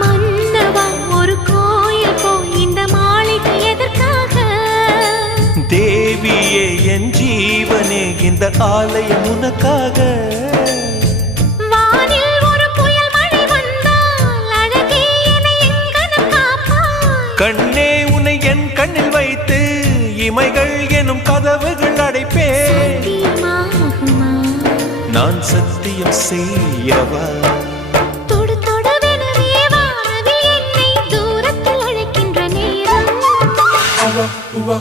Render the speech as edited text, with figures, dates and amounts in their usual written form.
மன்னவா ஒரு கோயில் போய் இந்த மாளிகை எதற்காக? தேவியே என் ஜீவனே இந்த ஆலயம் உனக்காக. வானில் ஒரு புயல் மழை வந்தால் அழகே என்னை எங்கனம் காப்பாய். கண்ணே உன்னை என் கண்ணில் வைத்து இமைகள் எனும் கதவுகள் அடைப்பேன். சத்தியமாகுமா? நான் சத்தியம் செய்யவா? தொடு தொடுவெனவே வானவில் என்னை தூரத்தில் அழைக்கின்ற நேரம். Uva,